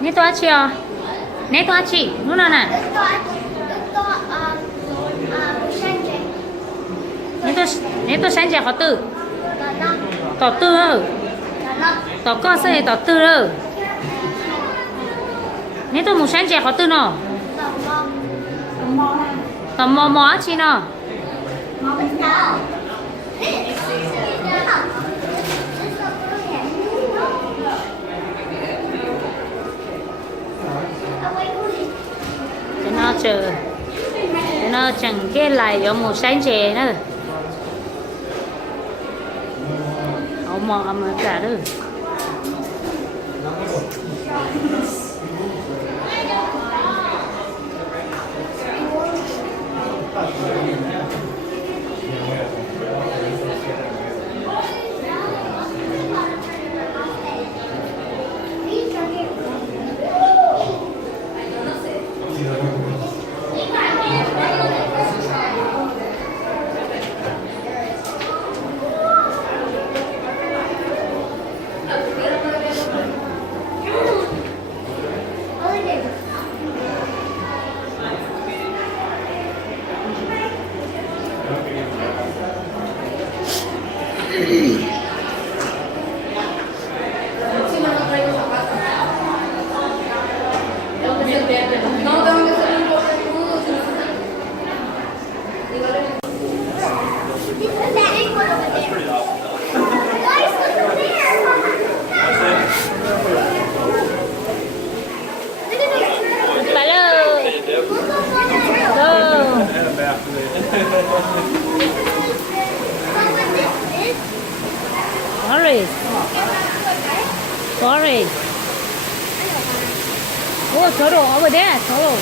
你多少钱哦？你多少钱？弄哪呢？你多三节好多，到多了，到高三到多了。你多木三节好多呢？到毛钱呢？nó chẳng cái lại ở một sáng chè nữa ông mò mà cả đó Sorry. Oh, Toro, over there, Toro.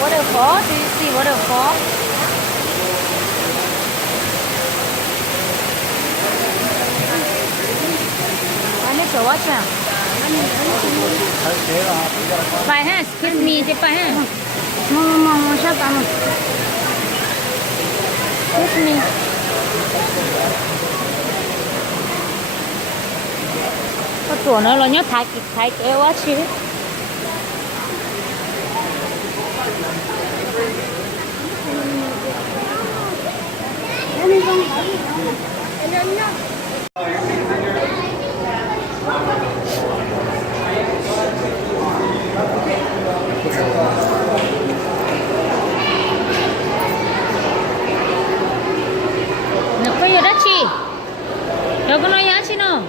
Waterfall, do you see waterfall? I need to watch now. Phải ha, kiss me chứ phải ha. Mong sao tao mà. Kiss me. Có chuột nữa là nhớ thái kéo quá chứ. Nó có gì đó chị? Đâu có nói giá chị nào?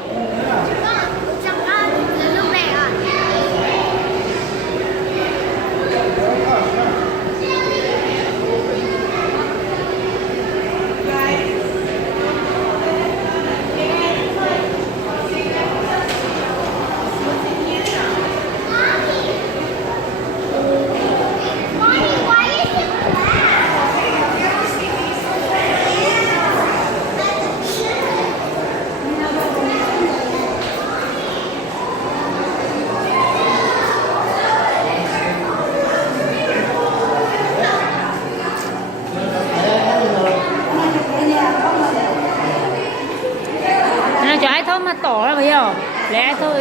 Cho ai thôi mà tỏ là bây giờ lẽ thôi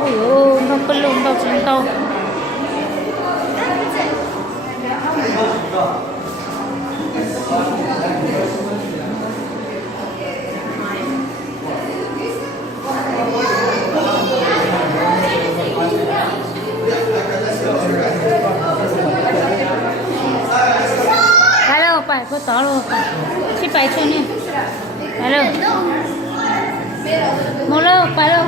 ôi ôi nó có lùm đâu chân to phải có tỏ luôn chị phải chưa nè phải đâu một lâu phải đâu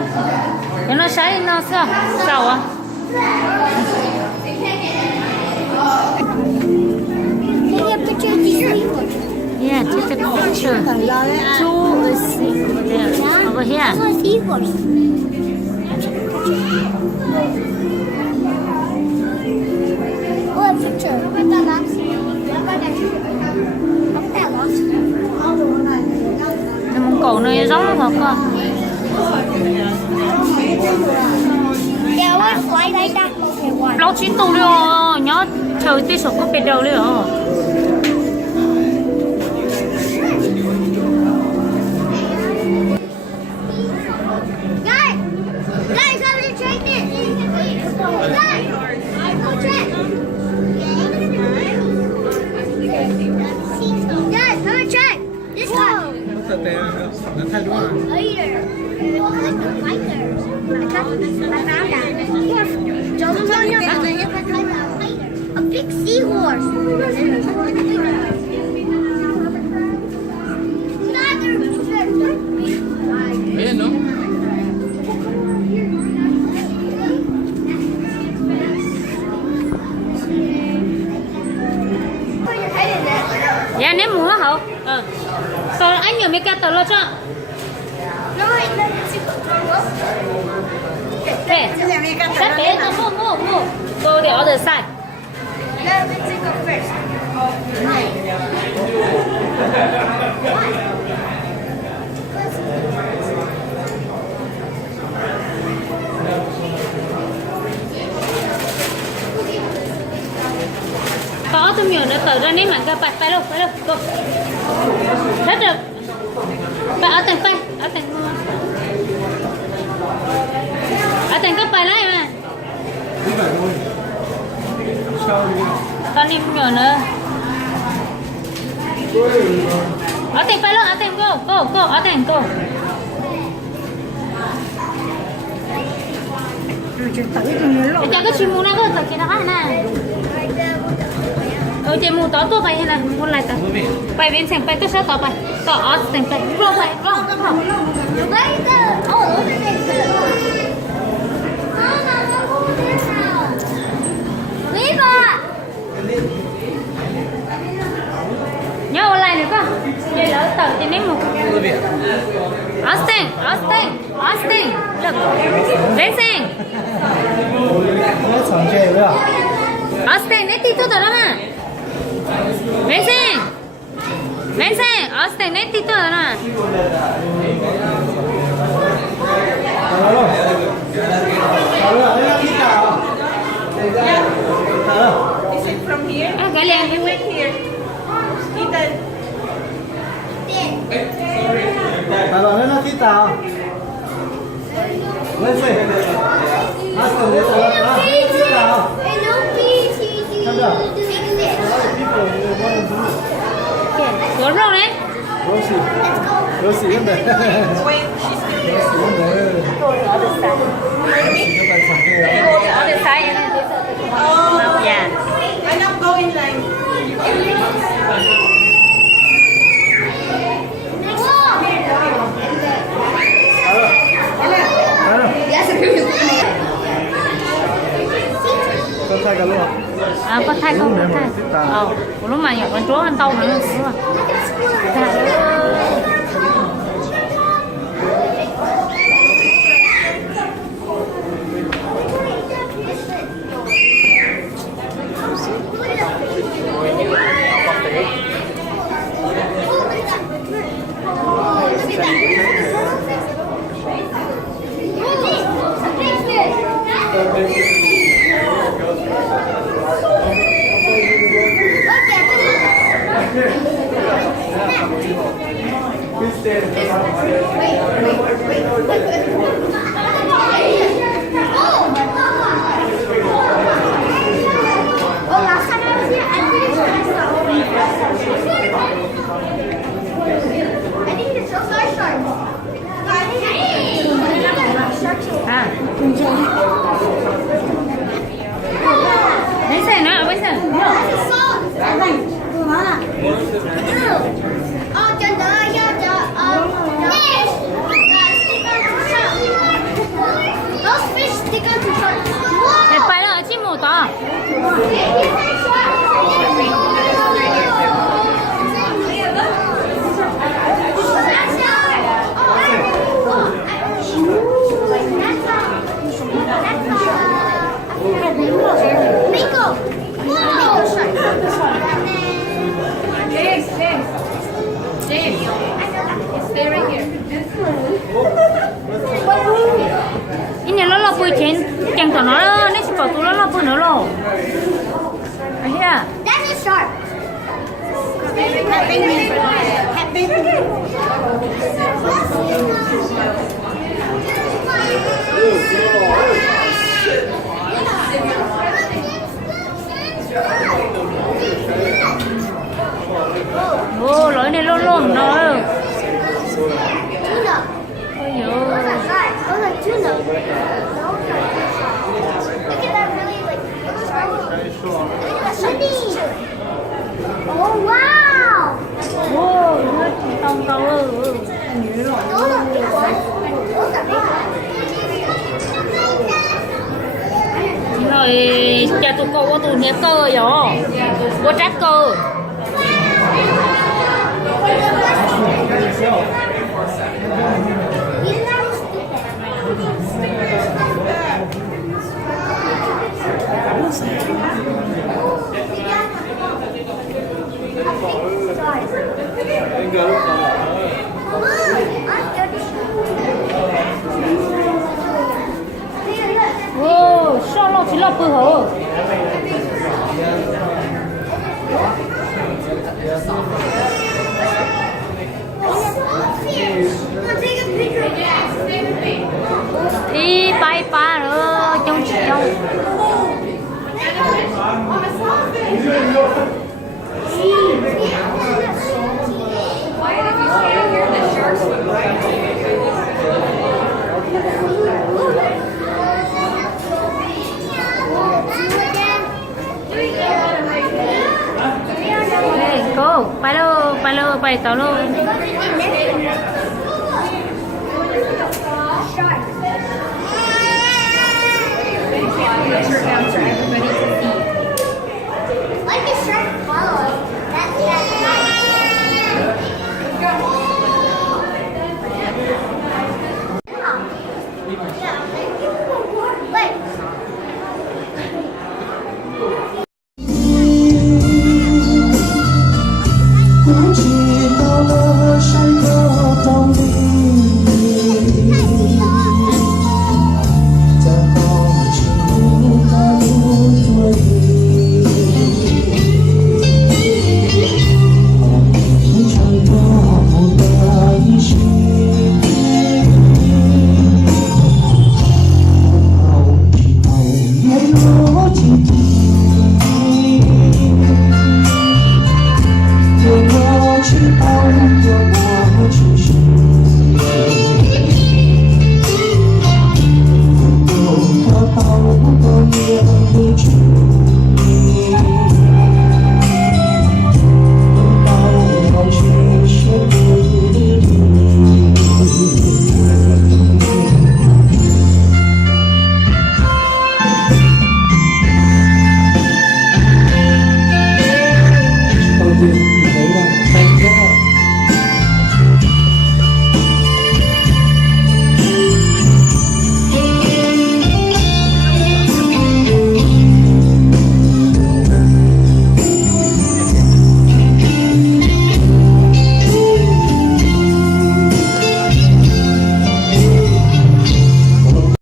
cho nó sấy nó sao sao à Can you picture Disney? Yeah, take a picture. Two over there. Over here. Seahorse. Oh, a picture. Look at that last. Look at that last. Mông Cổ này giống hả con? Yeah, let's fly like that. Okay, one. Lâu chín tù luôn, nhớ trời tí sổ có biệt đầu luôn. Guys, how to check it? Guys, go check. Guys, how to check? This one. Later. I found that. A big seahorse. Bien, ¿no? Dạ ném mùa hả? Còn anh nhớ mấy cái tờ lo cho. Okay. Sắp bé nó mua. Go the other side. Có tôi nhiều nữa tờ ra ném mạnh cái phải đâu go. Hết được. Phải ở tầng có phải lại mà. Con đi nhỏ nữa. Ở tầng phải luôn, ở tầng go, ở tầng go. Cho cái chim mù này có thật kia nó khác nè. Chim mù tỏ tôi phải nè, muốn lại tao. Phải bên xem phải tôi sẽ tỏ phải. Tỏ ở tầng phải, rồi phải, rồi. Nhớ lại nữa con. Vậy lỡ tờ thì ném một. Austin. Look. Racing. Austin, nét tí tôi đó mà. Racing. Austin, nét tí tôi đó mà. Is it from here? Cái liền. You wait here. Ethan. Allora, non ho chitato. Let's Cuốn rồi đấy. Rossi, Wait, she's still here. Go the other side. Oh, Yeah. I'm not going line. Con thay cả luôn. Có thay không? Có thay. Lúc mà nhỏ con chó ăn tàu hả? Đúng rồi. Lấy xe nữa, lấy xe. Đẹp phải là chim mù to. nhìn tao nói đó, nó chỉ bảo tụi nó lo bự nữa rồi. Đấy à? That's a shark. Cat baby. Cat baby. Ô, lỗi này lôn lôn nó. Tuna. Ôi dồi. Those are sharks. Those are tuna. Those are fish. Look at that really like. Look at the shiny. Oh wow. Ô, nó chỉ tông tao ơi. Those are big ones. Those are big ones. Rồi, cha tụi cô có tụi nhếp cơ rồi. Có trách cơ. Ô, sao nó chỉ là bự hả? Đi bay ba nữa, trong chỉ trong. Hey, go, bay tao luôn. Shark.